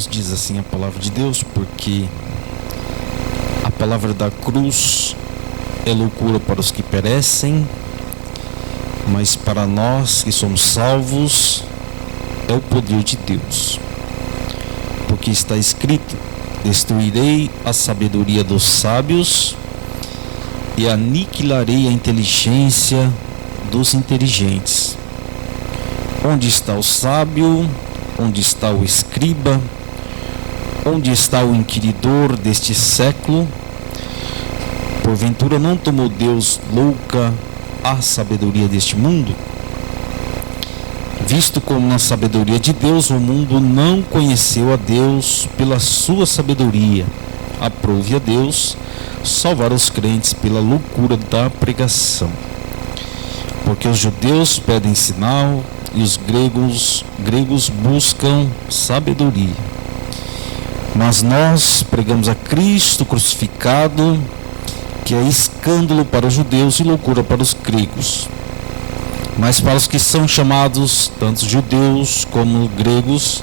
irmãos, diz assim a palavra de Deus, porque a palavra da cruz é loucura para os que perecem, mas para nós que somos salvos é o poder de Deus. Porque está escrito: destruirei a sabedoria dos sábios e aniquilarei a inteligência dos inteligentes. Onde está o sábio? Onde está o escriba? Onde está o inquiridor deste século? Porventura não tomou Deus louca a sabedoria deste mundo? Visto como na sabedoria de Deus o mundo não conheceu a Deus pela sua sabedoria, aprove a Deus salvar os crentes pela loucura da pregação. Porque os judeus pedem sinal e os gregos buscam sabedoria. Mas nós pregamos a Cristo crucificado, que é escândalo para os judeus e loucura para os gregos. Mas para os que são chamados, tanto judeus como gregos,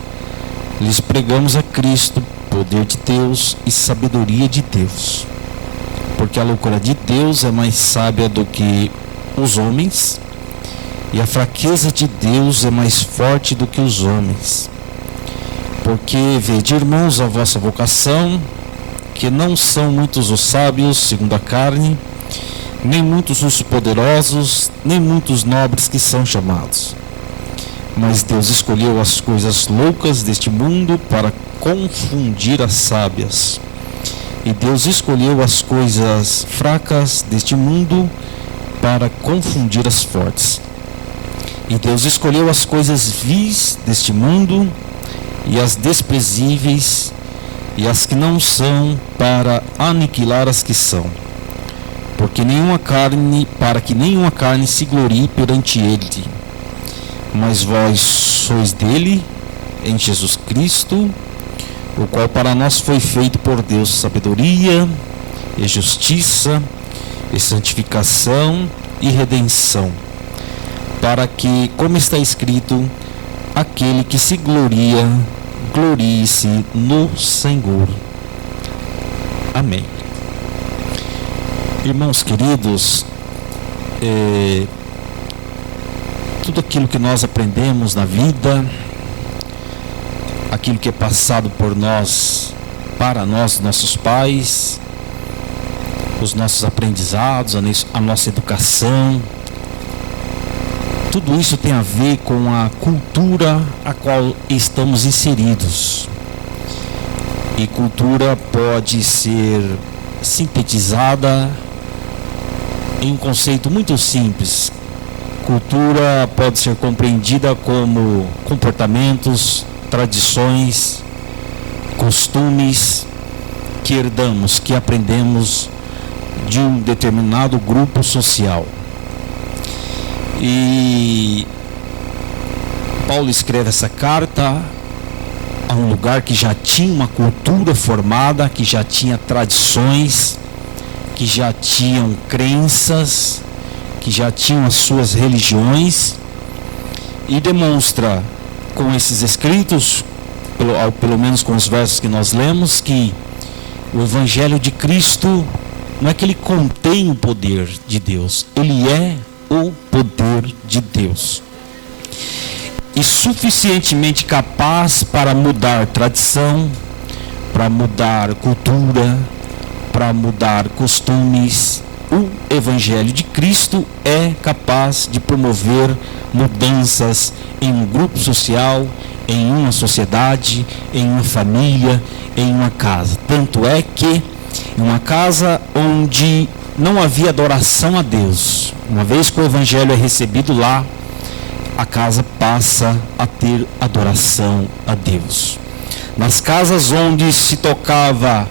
lhes pregamos a Cristo, poder de Deus e sabedoria de Deus. Porque a loucura de Deus é mais sábia do que os homens, e a fraqueza de Deus é mais forte do que os homens. Porque vede, irmãos, a vossa vocação, que não são muitos os sábios segundo a carne, nem muitos os poderosos, nem muitos nobres que são chamados. Mas Deus escolheu as coisas loucas deste mundo para confundir as sábias. E Deus escolheu as coisas fracas deste mundo para confundir as fortes. E Deus escolheu as coisas vis deste mundo e as desprezíveis e as que não são para aniquilar as que são. Porque para que nenhuma carne se glorie perante ele. Mas vós sois dele, em Jesus Cristo, o qual para nós foi feito por Deus sabedoria e justiça e santificação e redenção, para que, como está escrito, aquele que se gloria, glorie-se no Senhor. Amém. Irmãos queridos, tudo aquilo que nós aprendemos na vida, aquilo que é passado por nós, para nós, nossos pais, os nossos aprendizados, a nossa educação, tudo isso tem a ver com a cultura a qual estamos inseridos. E cultura pode ser sintetizada em um conceito muito simples. Cultura pode ser compreendida como comportamentos, tradições, costumes que herdamos, que aprendemos de um determinado grupo social. E Paulo escreve essa carta a um lugar que já tinha uma cultura formada, que já tinha tradições, que já tinham crenças, que já tinham as suas religiões, e demonstra com esses escritos, pelo menos com os versos que nós lemos, que o Evangelho de Cristo não é que ele contém o poder de Deus, ele é o poder de Deus. E suficientemente capaz para mudar tradição, para mudar cultura, para mudar costumes. O Evangelho de Cristo é capaz de promover mudanças em um grupo social, em uma sociedade, em uma família, em uma casa. Tanto é que em uma casa onde não havia adoração a Deus, uma vez que o Evangelho é recebido lá, a casa passa a ter adoração a Deus. Nas casas onde se tocava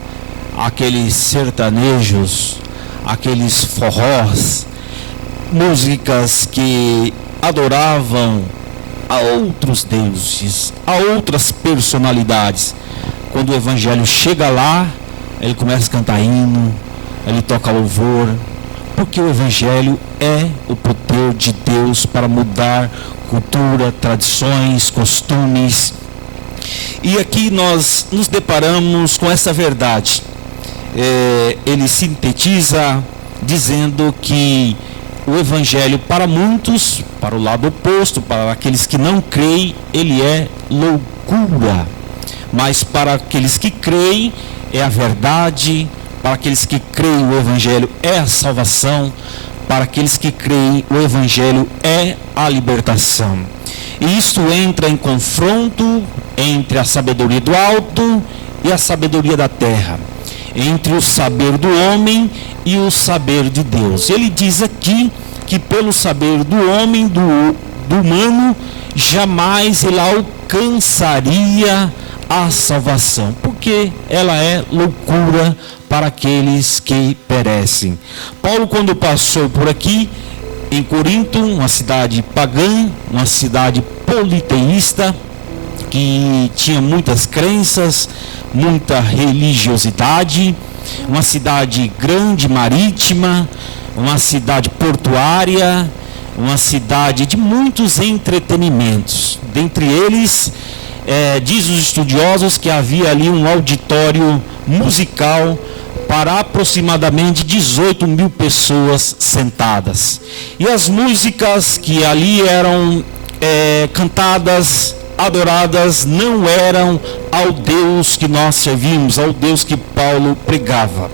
aqueles sertanejos, aqueles forrós, músicas que adoravam a outros deuses, a outras personalidades, quando o Evangelho chega lá, ele começa a cantar hino, ele toca louvor, porque o Evangelho é o poder de Deus para mudar cultura, tradições, costumes. E aqui nós nos deparamos com essa verdade. Ele sintetiza dizendo que o Evangelho para muitos, para o lado oposto, para aqueles que não creem, ele é loucura. Mas para aqueles que creem, é a verdade. Para aqueles que creem, o Evangelho é a salvação. Para aqueles que creem, o Evangelho é a libertação. E isto entra em confronto entre a sabedoria do alto e a sabedoria da terra, entre o saber do homem e o saber de Deus. Ele diz aqui que pelo saber do homem, do humano, jamais ele alcançaria a salvação, porque ela é loucura para aqueles que perecem. Paulo, quando passou por aqui, em Corinto, uma cidade pagã, uma cidade politeísta, que tinha muitas crenças, muita religiosidade, uma cidade grande, marítima, uma cidade portuária, uma cidade de muitos entretenimentos. Dentre eles, diz os estudiosos que havia ali um auditório musical para aproximadamente 18 mil pessoas sentadas. E as músicas que ali eram cantadas, adoradas, não eram ao Deus que nós servimos, ao Deus que Paulo pregava.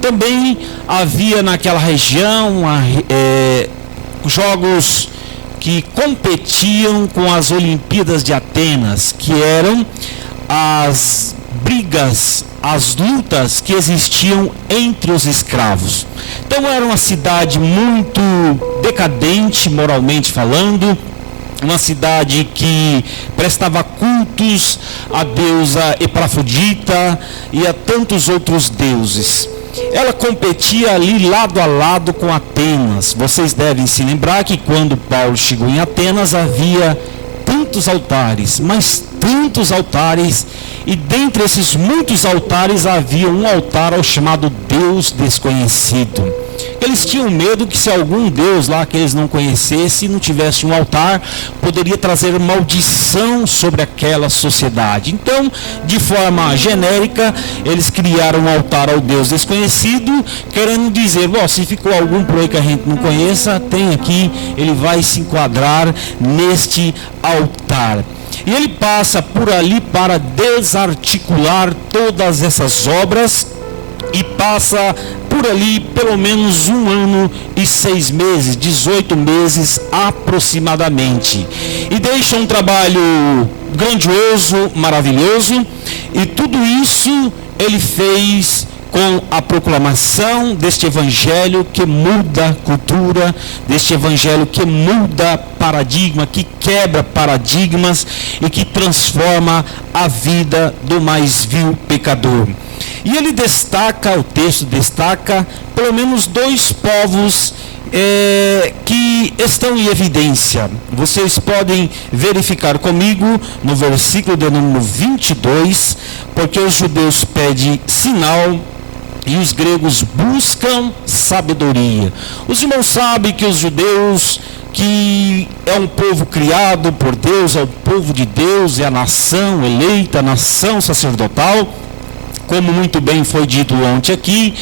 Também havia naquela região jogos que competiam com as Olimpíadas de Atenas, que eram as brigas, as lutas que existiam entre os escravos. Então era uma cidade muito decadente, moralmente falando, uma cidade que prestava cultos à deusa Epafrodita e a tantos outros deuses. Ela competia ali lado a lado com Atenas. Vocês devem se lembrar que quando Paulo chegou em Atenas havia tantos altares, mas tantos altares, e dentre esses muitos altares havia um altar ao chamado Deus desconhecido. Eles tinham medo que se algum Deus lá que eles não conhecessem, não tivesse um altar, poderia trazer maldição sobre aquela sociedade. Então, de forma genérica, eles criaram um altar ao Deus desconhecido, querendo dizer, se ficou algum por aí que a gente não conheça, tem aqui, ele vai se enquadrar neste altar. E ele passa por ali para desarticular todas essas obras, e passa por ali pelo menos 1 ano e 6 meses, 18 meses aproximadamente. E deixa um trabalho grandioso, maravilhoso, e tudo isso ele fez com a proclamação deste evangelho que muda a cultura, deste evangelho que muda paradigma, que quebra paradigmas e que transforma a vida do mais vil pecador. E ele destaca, o texto destaca, pelo menos 2 povos que estão em evidência. Vocês podem verificar comigo no versículo de número 22, porque os judeus pedem sinal e os gregos buscam sabedoria. Os irmãos sabem que os judeus, que é um povo criado por Deus, é o povo de Deus, é a nação eleita, a nação sacerdotal. Como muito bem foi dito ontem aqui,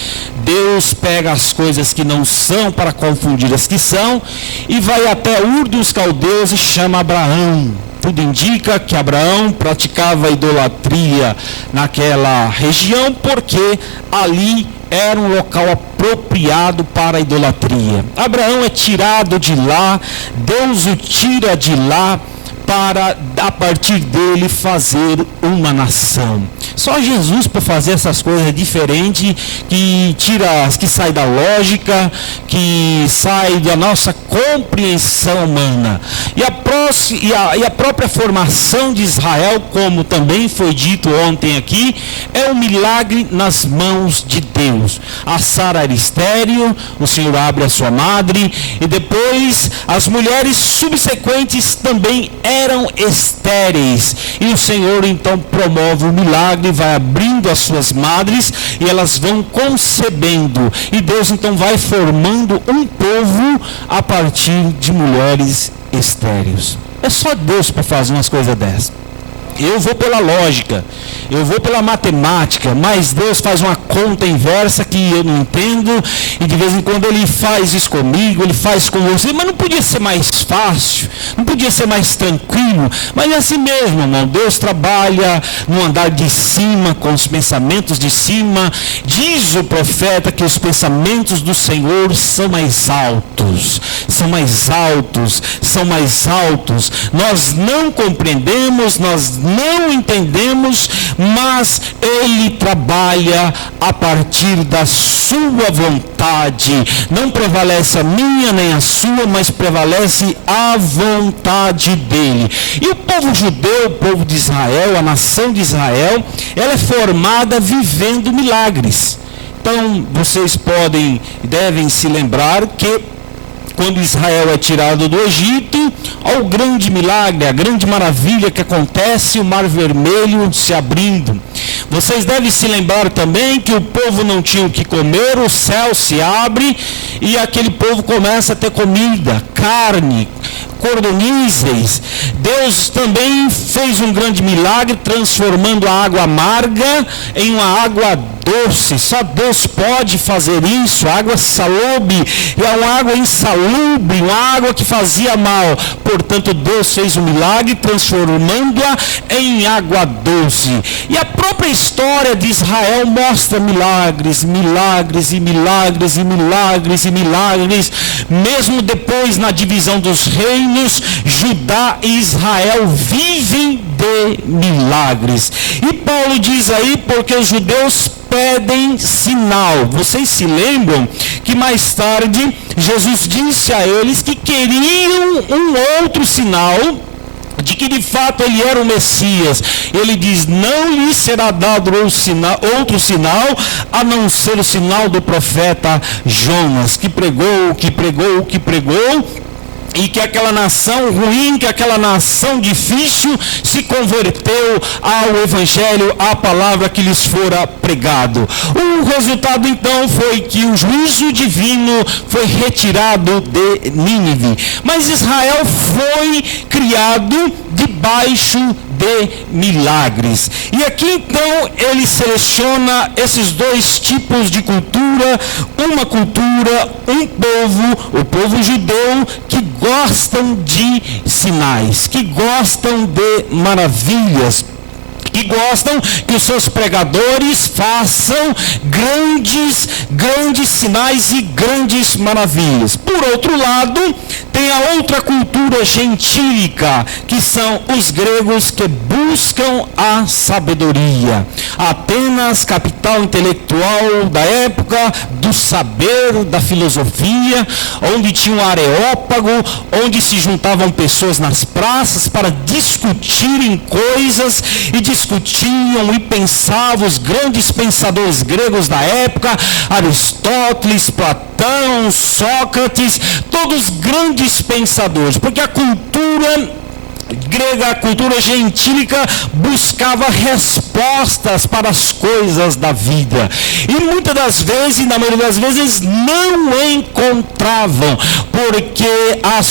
Deus pega as coisas que não são para confundir as que são, e vai até Ur dos Caldeus e chama Abraão. Tudo indica que Abraão praticava idolatria naquela região, porque ali era um local apropriado para a idolatria. Abraão é tirado de lá, Deus o tira de lá, para a partir dele fazer uma nação. Só Jesus para fazer essas coisas diferentes, que sai da lógica, que sai da nossa compreensão humana. E a própria formação de Israel, como também foi dito ontem aqui, é um milagre nas mãos de Deus. A Sara era estéril, o Senhor abre a sua madre, e depois as mulheres subsequentes também eram estéreis, e o Senhor então promove o milagre, vai abrindo as suas madres e elas vão concebendo, e Deus então vai formando um povo a partir de mulheres estéreis. É só Deus para fazer umas coisas dessas. Eu vou pela lógica, eu vou pela matemática, mas Deus faz uma conta inversa que eu não entendo, e de vez em quando Ele faz isso comigo, Ele faz com você, mas não podia ser mais fácil, não podia ser mais tranquilo, mas é assim mesmo, irmão. Deus trabalha no andar de cima, com os pensamentos de cima. Diz o profeta que os pensamentos do Senhor são mais altos, são mais altos, são mais altos. Nós não compreendemos, nós não entendemos, mas Ele trabalha a partir da sua vontade. Não prevalece a minha nem a sua, mas prevalece a vontade dEle. E o povo judeu, o povo de Israel, a nação de Israel, ela é formada vivendo milagres. Então, vocês devem se lembrar que quando Israel é tirado do Egito, ao grande milagre, a grande maravilha que acontece, o Mar Vermelho se abrindo. Vocês devem se lembrar também que o povo não tinha o que comer, o céu se abre e aquele povo começa a ter comida, carne, cordonizes. Deus também fez um grande milagre, transformando a água amarga em uma água doce. Só Deus pode fazer isso. A água salubre é uma água insalubre, uma água que fazia mal. Portanto, Deus fez um milagre, transformando-a em água doce. E a própria história de Israel mostra milagres, milagres e milagres e milagres e milagres. Mesmo depois, na divisão dos reinos, Judá e Israel vivem de milagres. E Paulo diz aí, porque os judeus pedem sinal. Vocês se lembram que mais tarde Jesus disse a eles que queriam um outro sinal, de que de fato ele era o Messias. Ele diz: não lhe será dado outro sinal, a não ser o sinal do profeta Jonas, que pregou, e que aquela nação ruim, que aquela nação difícil se converteu ao evangelho, à palavra que lhes fora pregado. O resultado então foi que o juízo divino foi retirado de Nínive. Mas Israel foi criado debaixo de milagres. E aqui então ele seleciona esses dois tipos de cultura, uma cultura, um povo, o povo judeu, que gostam de sinais, que gostam de maravilhas, que gostam que os seus pregadores façam grandes sinais e grandes maravilhas. Por outro lado, tem a outra cultura gentílica, que são os gregos, que buscam a sabedoria. Atenas, capital intelectual da época, do saber, da filosofia, onde tinha um areópago, onde se juntavam pessoas nas praças para discutirem coisas, e discutiam e pensavam os grandes pensadores gregos da época, Aristóteles, Platão, Sócrates, todos grandes pensadores, porque a cultura grega, a cultura gentílica, buscava respostas para as coisas da vida, e muitas das vezes, na maioria das vezes, não encontravam, porque a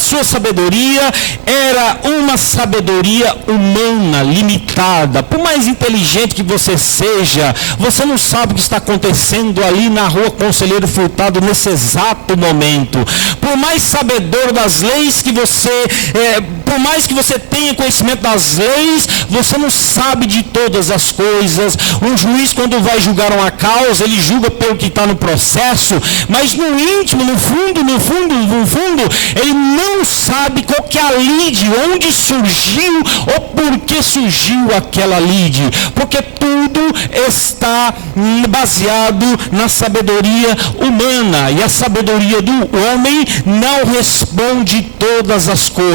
sua sabedoria era uma sabedoria humana, limitada. Por mais inteligente que você seja, você não sabe o que está acontecendo ali na rua Conselheiro Furtado nesse exato momento. Por mais sabedor das leis que você por mais que você tenha conhecimento das leis, você não sabe de todas as coisas. Um juiz, quando vai julgar uma causa, ele julga pelo que está no processo, mas no íntimo, no fundo, ele não sabe qual que é a lide, onde surgiu ou por que surgiu aquela lide, porque tudo está baseado na sabedoria humana, e a sabedoria do homem não responde todas as coisas.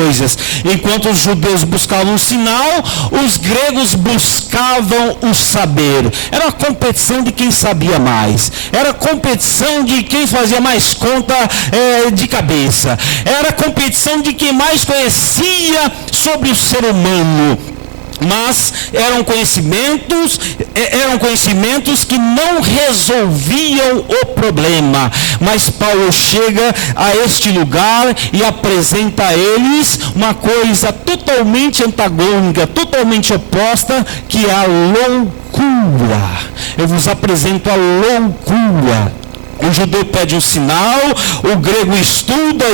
Enquanto os judeus buscavam um sinal, os gregos buscavam o saber. Era a competição de quem sabia mais, era a competição de quem fazia mais conta de cabeça, era a competição de quem mais conhecia sobre o ser humano. Mas eram conhecimentos que não resolviam o problema. Mas Paulo chega a este lugar e apresenta a eles uma coisa totalmente antagônica, totalmente oposta, que é a loucura. Eu vos apresento a loucura. O judeu pede um sinal, o grego estuda,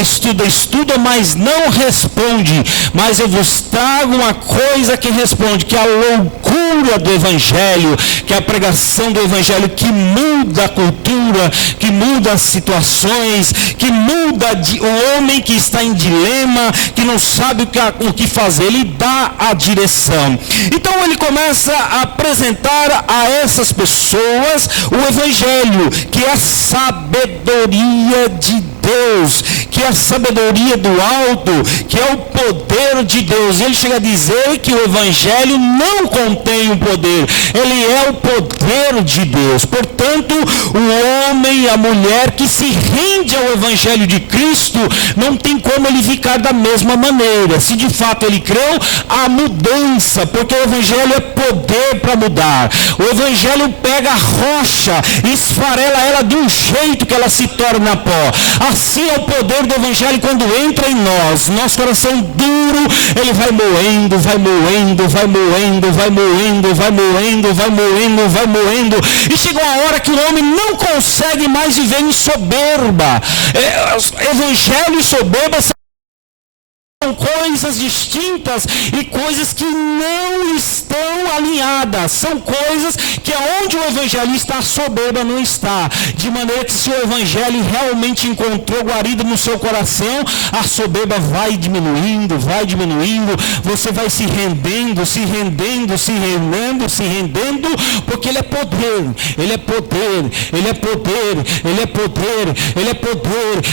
mas não responde. Mas eu vos trago uma coisa que responde, que é a loucura do Evangelho, que é a pregação do Evangelho que muda a cultura, que muda as situações, que muda o homem que está em dilema, que não sabe o que fazer, ele dá a direção. Então ele começa a apresentar a essas pessoas o Evangelho, que é sabedoria de Deus, que é a sabedoria do alto, que é o poder de Deus. Ele chega a dizer que o Evangelho não contém o poder, ele é o poder de Deus. Portanto, o homem e a mulher que se rende ao Evangelho de Cristo, não tem como ele ficar da mesma maneira. Se de fato ele creu, há mudança, porque o Evangelho é poder para mudar. O Evangelho pega a rocha e esfarela ela de um jeito que ela se torna pó. Assim é o poder do Evangelho quando entra em nós. Nosso coração duro, ele vai moendo, e chega uma hora que o homem não consegue mais viver em soberba. Evangelho e soberba são coisas distintas e coisas que não estão alinhadas. São coisas que aonde o evangelista, a soberba não está. De maneira que se o evangelho realmente encontrou guarida no seu coração, a soberba vai diminuindo, você vai se rendendo, porque ele é poder,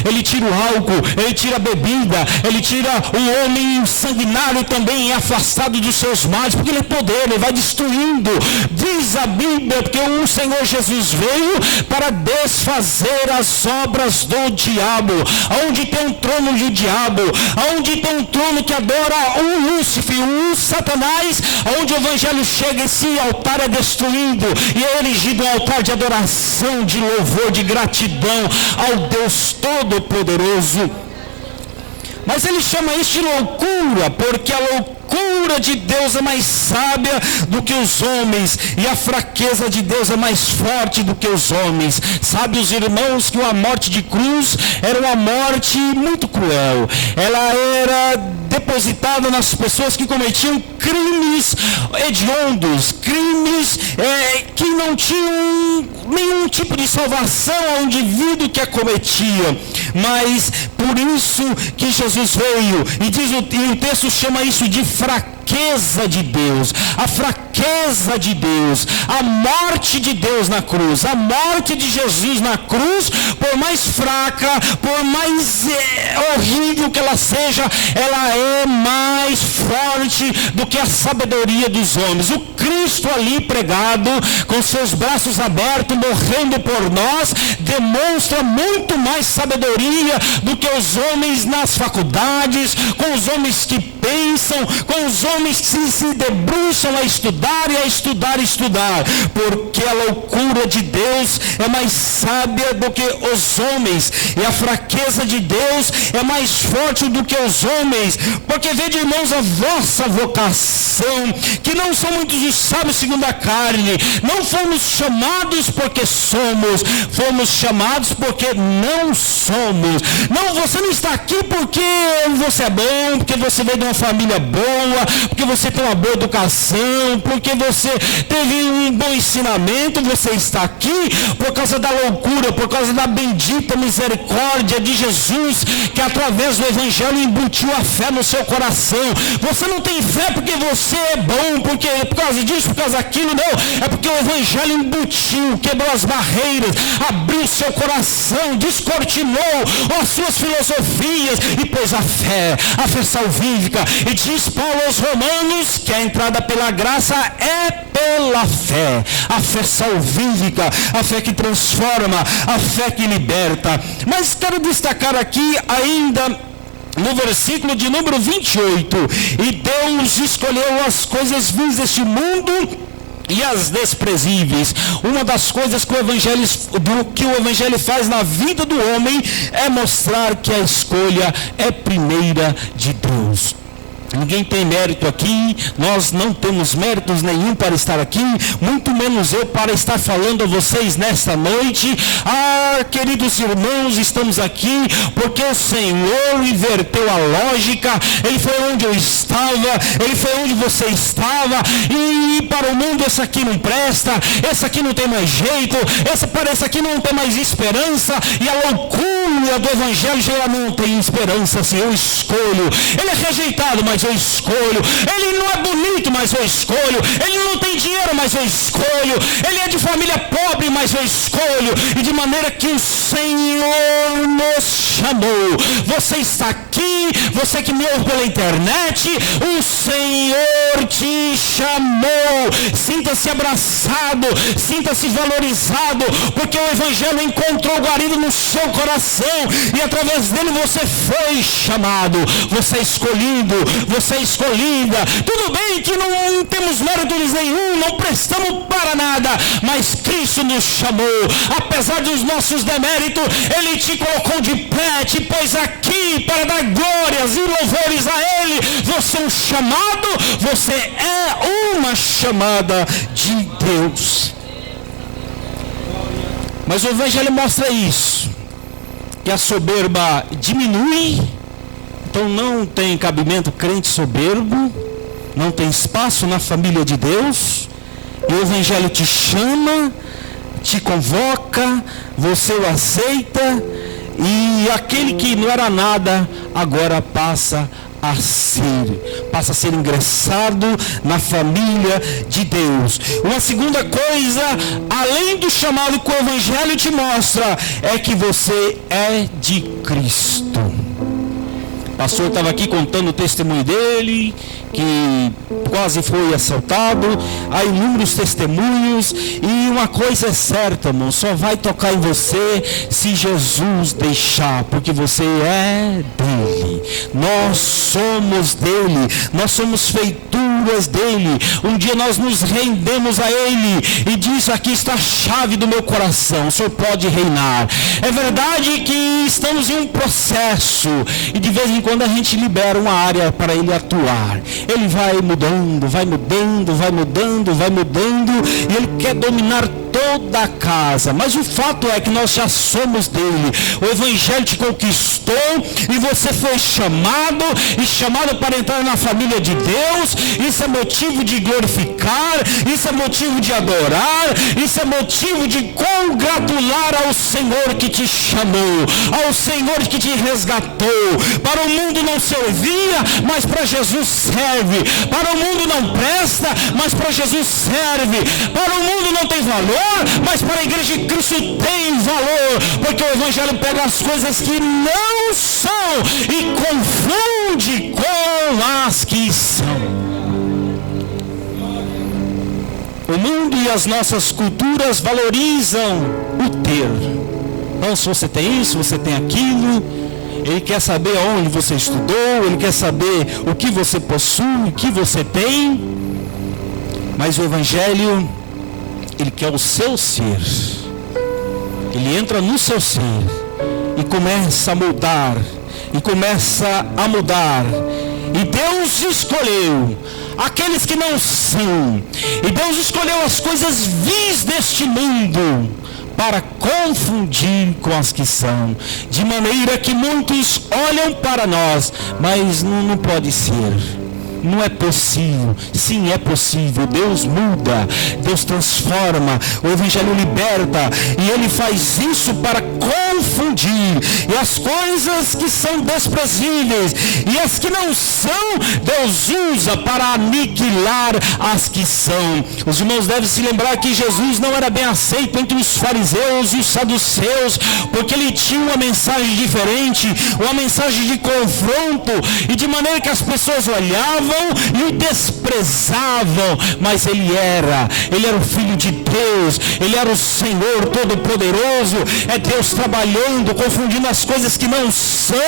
ele tira o álcool, ele tira a bebida, ele tira o homem sanguinário também, é afastado dos seus males, porque ele é poder, ele vai destruindo. Diz a Bíblia que o Senhor Jesus veio para desfazer as obras do diabo. Onde tem um trono de diabo, onde tem um trono que adora o Lúcifer, o Satanás, onde o evangelho chega, esse altar é destruído e é erigido um altar de adoração, de louvor, de gratidão ao Deus Todo-Poderoso. Mas ele chama isso de loucura, porque a loucura de Deus é mais sábia do que os homens, e a fraqueza de Deus é mais forte do que os homens. Sabe, os irmãos, que a morte de cruz era uma morte muito cruel. Ela era depositada nas pessoas que cometiam crimes hediondos, crimes que não tinham nenhum tipo de salvação ao indivíduo que a cometia. Mas por isso que Jesus veio, e o texto chama isso de fraqueza de Deus, a fraqueza de Deus, a morte de Deus na cruz, a morte de Jesus na cruz, por mais fraca, por mais horrível que ela seja, ela é mais forte do que a sabedoria dos homens. O Cristo ali pregado, com seus braços abertos, morrendo por nós, demonstra muito mais sabedoria do que os homens nas faculdades, com os homens que pensam, com os homens que se debruçam a estudar, porque a loucura de Deus é mais sábia do que os homens, e a fraqueza de Deus é mais forte do que os homens. Porque vede, irmãos, a vossa vocação, que não são muitos os sábios segundo a carne, não fomos chamados porque somos, fomos chamados porque não somos. Não, você não está aqui porque você é bom, porque você veio de uma família boa, porque você tem uma boa educação, porque você teve um bom ensinamento. Você está aqui por causa da loucura, por causa da bendita misericórdia de Jesus, que através do evangelho embutiu a fé no seu coração. Você não tem fé porque você é bom, porque por causa disso, por causa daquilo, não. É porque o evangelho embutiu, quebrou as barreiras, abriu seu coração, descortinou as suas filosofias e pôs a fé salvífica. E diz Paulo aos Romanos que a entrada pela graça é pela fé, a fé salvífica, a fé que transforma, a fé que liberta. Mas quero destacar aqui ainda no versículo de número 28, e Deus escolheu as coisas vãs deste mundo e as desprezíveis. Uma das coisas que o Evangelho faz na vida do homem é mostrar que a escolha é primeira de Deus. Ninguém tem mérito aqui, nós não temos méritos nenhum para estar aqui, muito menos eu para estar falando a vocês nesta noite. Queridos irmãos, estamos aqui porque o Senhor inverteu a lógica. Ele foi onde eu estava, Ele foi onde você estava, e para o mundo esse aqui não presta, esse aqui não tem mais jeito, esse aqui não tem mais esperança, e a loucura do Evangelho já não tem esperança. Se eu escolho, ele é rejeitado, mas eu escolho. Ele não é bonito, mas eu escolho. Ele não tem dinheiro, mas eu escolho. Ele é de família pobre, mas eu escolho. E de maneira que o Senhor nos chamou. Você está aqui, você que me ouve pela internet, o Senhor te chamou. Sinta-se abraçado, sinta-se valorizado, porque o Evangelho encontrou guarida no seu coração, e através dele você foi chamado. Você é escolhido, você é escolhida. Tudo bem que não temos méritos nenhum, não prestamos para nada, mas Cristo nos chamou. Apesar dos nossos deméritos, Ele te colocou de pé, te pôs aqui para dar glórias e louvores a Ele. Você é um chamado, você é uma chamada de Deus. Mas o Evangelho mostra isso, que a soberba diminui. Então não tem cabimento crente soberbo, não tem espaço na família de Deus. E o Evangelho te chama, te convoca, você o aceita, e aquele que não era nada, agora passa a ser ingressado na família de Deus. Uma segunda coisa, além do chamado que o Evangelho te mostra, é que você é de Cristo. O pastor estava aqui contando o testemunho dele, que quase foi assaltado. Há inúmeros testemunhos, e uma coisa é certa, irmão, só vai tocar em você se Jesus deixar, porque você é dele, nós somos dele, nós somos feituras dele. Um dia nós nos rendemos a ele e diz: aqui está a chave do meu coração, o Senhor pode reinar. É verdade que estamos em um processo, e de vez em quando a gente libera uma área para ele atuar. Ele vai mudando, vai mudando, vai mudando, vai mudando, e ele quer dominar toda a casa. Mas o fato é que nós já somos dele. O Evangelho te conquistou, e você foi chamado, e chamado para entrar na família de Deus. Isso é motivo de glorificar, isso é motivo de adorar, isso é motivo de congratular ao Senhor que te chamou, ao Senhor que te resgatou. Para o mundo não servia, mas para Jesus serve. Para o mundo não presta, mas para Jesus serve. Para o mundo não tem valor, mas para a igreja de Cristo tem valor, porque o Evangelho pega as coisas que não são e confunde com as que são. O mundo e as nossas culturas valorizam o ter. Então, se você tem isso, você tem aquilo. Ele quer saber onde você estudou, ele quer saber o que você possui, o que você tem. Mas o Evangelho, ele quer o seu ser. Ele entra no seu ser e começa a moldar, e começa a mudar. E Deus escolheu aqueles que não são, e Deus escolheu as coisas vis deste mundo para confundir com as que são, de maneira que muitos olham para nós, mas não pode ser. Não é possível. Sim, é possível. Deus muda, Deus transforma, o Evangelho liberta, e Ele faz isso para confundir. E as coisas que são desprezíveis e as que não são, Deus usa para aniquilar as que são. Os irmãos devem se lembrar que Jesus não era bem aceito entre os fariseus e os saduceus, porque Ele tinha uma mensagem diferente, uma mensagem de confronto, e de maneira que as pessoas olhavam e o desprezavam, mas ele era o Filho de Deus, ele era o Senhor Todo-Poderoso, é Deus trabalhando olhando, confundindo as coisas que não são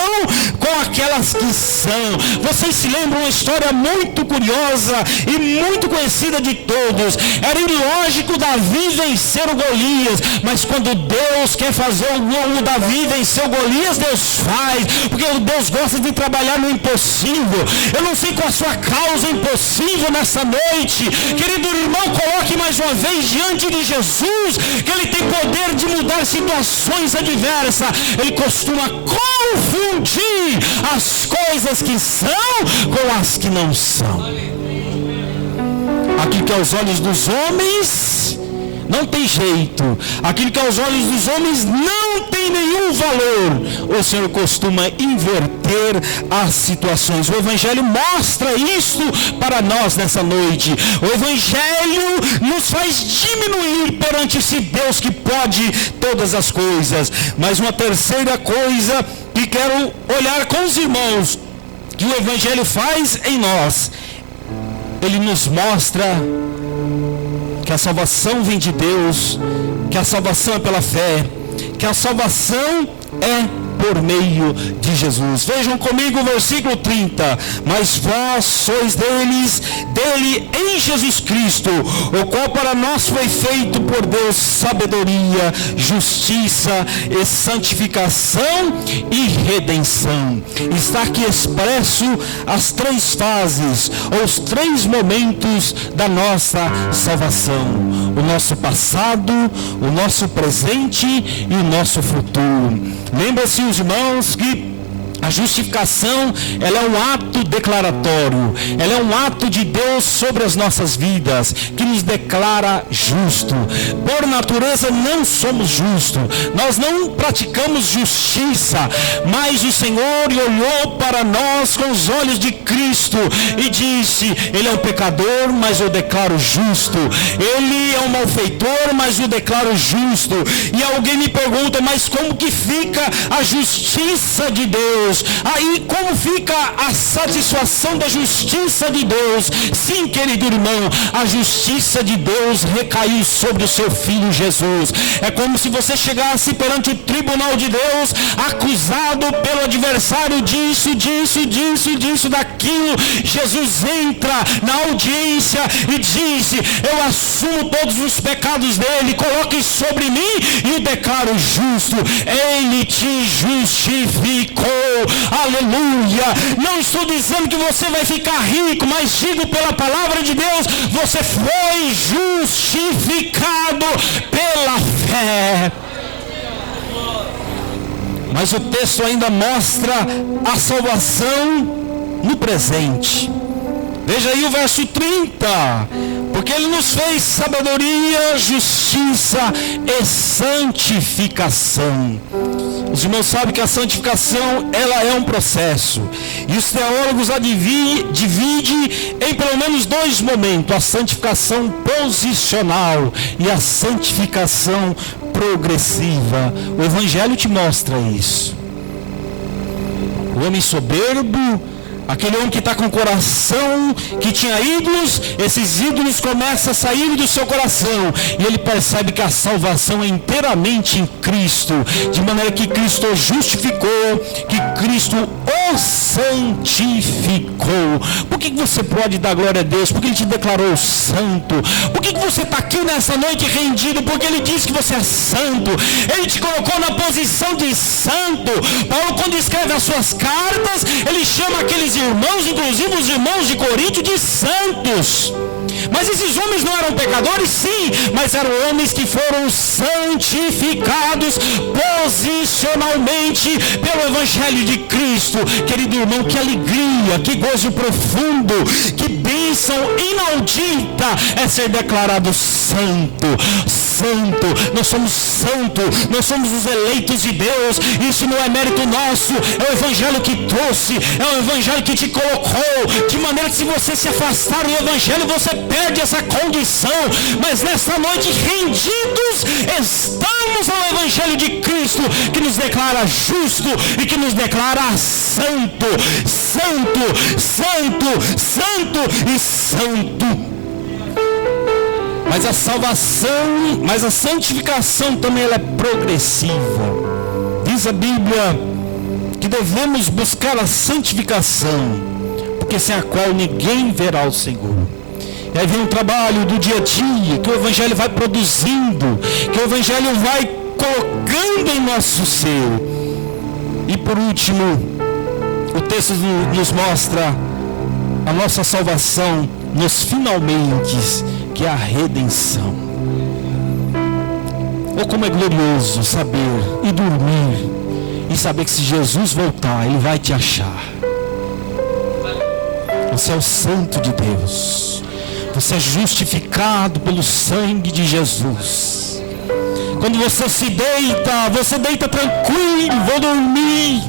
com aquelas que são. Vocês se lembram uma história muito curiosa e muito conhecida de todos. Era ilógico Davi vencer o Golias, mas quando Deus quer fazer o Davi vencer o Golias, Deus faz, porque Deus gosta de trabalhar no impossível. Eu não sei qual a sua causa impossível nessa noite. Querido irmão, coloque mais uma vez diante de Jesus, que Ele tem poder de mudar situações adversas. Ele costuma confundir as coisas que são com as que não são. Aquilo que aos olhos dos homens não tem jeito, aquilo que aos olhos dos homens não tem nenhum valor, o Senhor costuma inverter as situações. O Evangelho mostra isso para nós nessa noite. O Evangelho nos faz diminuir perante esse Deus que pode todas as coisas. Mas uma terceira coisa que quero olhar com os irmãos, que o Evangelho faz em nós, ele nos mostra que a salvação vem de Deus, que a salvação é pela fé, que a salvação é por meio de Jesus. Vejam comigo o versículo 30. Mas vós sois dele em Jesus Cristo, o qual para nós foi feito por Deus sabedoria, justiça e santificação e redenção. Está aqui expresso as três fases, ou os três momentos da nossa salvação: o nosso passado, o nosso presente e o nosso futuro. Lembra-se, os irmãos, que a justificação, ela é um ato declaratório, ela é um ato de Deus sobre as nossas vidas, que nos declara justo. Por natureza não somos justos, nós não praticamos justiça, mas o Senhor olhou para nós com os olhos de Cristo e disse: Ele é um pecador, mas eu declaro justo. Ele é um malfeitor, mas eu declaro justo. E alguém me pergunta: mas como que fica a justiça de Deus? Aí como fica a satisfação da justiça de Deus? Sim, querido irmão, a justiça de Deus recaiu sobre o seu Filho Jesus. É como se você chegasse perante o tribunal de Deus, acusado pelo adversário disso, daquilo. Jesus entra na audiência e diz: eu assumo todos os pecados dele, coloque sobre mim e o declaro justo. Ele te justificou. Aleluia! Não estou dizendo que você vai ficar rico, mas digo pela palavra de Deus: você foi justificado pela fé. Mas o texto ainda mostra a salvação no presente. Veja aí o verso 30. Porque Ele nos fez sabedoria, justiça e santificação. Os irmãos sabem que a santificação, ela é um processo. E os teólogos a dividem em pelo menos dois momentos: a santificação posicional e a santificação progressiva. O Evangelho te mostra isso. O homem soberbo, aquele homem que está com o coração que tinha ídolos, esses ídolos começam a sair do seu coração, e ele percebe que a salvação é inteiramente em Cristo, de maneira que Cristo o justificou, que Cristo o santificou. Por que você pode dar glória a Deus? Porque Ele te declarou santo. Por que você está aqui nessa noite rendido? Porque Ele disse que você é santo. Ele te colocou na posição de santo. Paulo, quando escreve as suas cartas, ele chama aqueles irmãos, inclusive os irmãos de Corinto, de santos. Mas esses homens não eram pecadores? Sim, mas eram homens que foram santificados posicionalmente pelo Evangelho de Cristo. Querido irmão, que alegria, que gozo profundo, que bênção inaudita é ser declarado santo. Santo, nós somos santos, nós somos os eleitos de Deus. Isso não é mérito nosso, é o Evangelho que trouxe, é o Evangelho que te colocou, de maneira que se você se afastar do Evangelho, você perde essa condição. Mas nessa noite, rendidos estamos ao Evangelho de Cristo, que nos declara justo e que nos declara santo, santo, santo, santo e santo. Mas a salvação, mas a santificação também, ela é progressiva. Diz a Bíblia que devemos buscar a santificação, porque sem a qual ninguém verá o Senhor. E aí vem um trabalho do dia a dia, que o Evangelho vai produzindo, que o Evangelho vai colocando em nosso ser. E por último, o texto nos mostra a nossa salvação nos finalmente, que é a redenção. Oh, como é glorioso saber e dormir e saber que se Jesus voltar, Ele vai te achar. Você é o santo de Deus. Você é justificado pelo sangue de Jesus. Quando você deita tranquilo, vou dormir.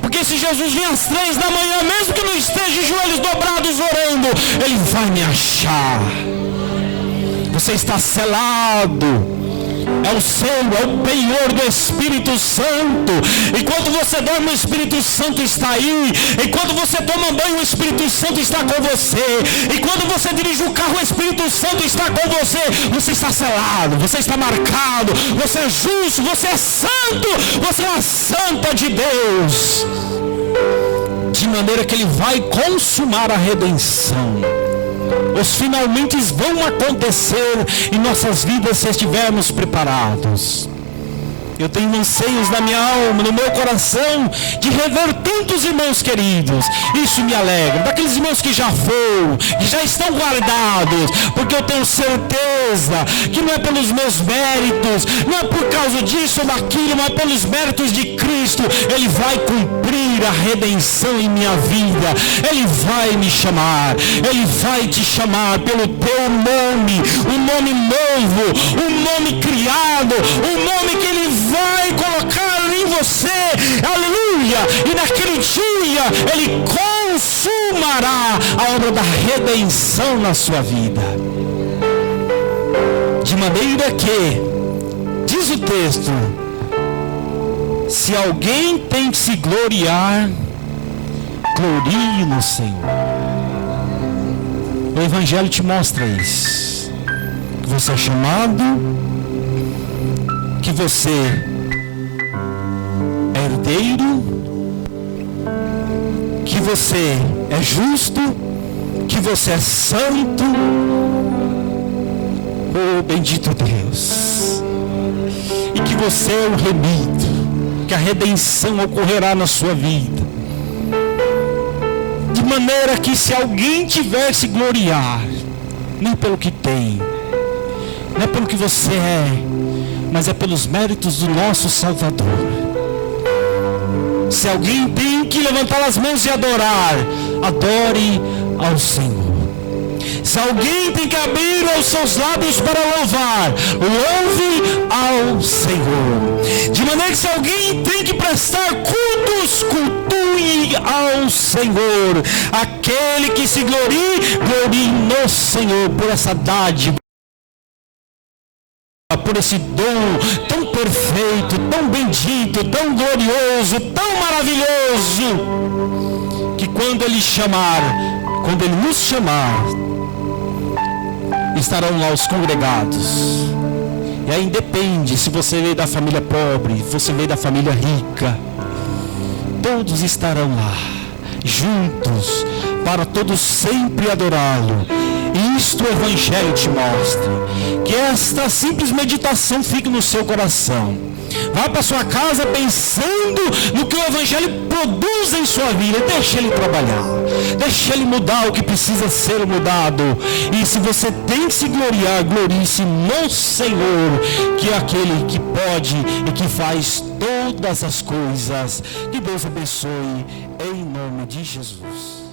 Porque se Jesus vir às 3 da manhã, mesmo que não esteja de joelhos dobrados orando, Ele vai me achar. Você está selado. É o selo, é o penhor do Espírito Santo. Enquanto você dorme, o Espírito Santo está aí. Enquanto você toma banho, o Espírito Santo está com você. Enquanto você dirige o carro, o Espírito Santo está com você. Você está selado, você está marcado. Você é justo, você é santo. Você é a santa de Deus. De maneira que Ele vai consumar a redenção. Os finalmente vão acontecer em nossas vidas se estivermos preparados. Eu tenho anseios na minha alma, no meu coração, de rever tantos irmãos queridos. Isso me alegra. Daqueles irmãos que já foram, que já estão guardados, porque eu tenho certeza que não é pelos meus méritos, não é por causa disso ou daquilo, mas pelos méritos de Cristo. Ele vai cumprir a redenção em minha vida. Ele vai me chamar. Ele vai te chamar pelo teu nome, um nome novo, um nome criado, um nome que Ele vai colocar em você, aleluia, e naquele dia Ele consumará a obra da redenção na sua vida, de maneira que, diz o texto, se alguém tem que se gloriar, glorie no Senhor. O Evangelho te mostra isso, que você é chamado, que você é herdeiro, que você é justo, que você é santo. Oh, bendito Deus! E que você é o remido, que a redenção ocorrerá na sua vida. De maneira que se alguém tiver se gloriar, nem pelo que tem, não é pelo que você é, mas é pelos méritos do nosso Salvador. Se alguém tem que levantar as mãos e adorar, adore ao Senhor. Se alguém tem que abrir os seus lábios para louvar, louve ao Senhor. De maneira que se alguém tem que prestar cultos, cultue ao Senhor. Aquele que se glorie no Senhor por essa dádiva, por esse dom tão perfeito, tão bendito, tão glorioso, tão maravilhoso, que quando Ele nos chamar, estarão lá os congregados. E aí independe se você veio da família pobre, se você veio da família rica, todos estarão lá, juntos, para todos sempre adorá-lo. Isto o Evangelho te mostra. Que esta simples meditação fique no seu coração. Vá para sua casa pensando no que o Evangelho produz em sua vida. Deixa ele trabalhar. Deixa ele mudar o que precisa ser mudado. E se você tem que se gloriar, glorie-se no Senhor, que é aquele que pode e que faz todas as coisas. Que Deus abençoe em nome de Jesus.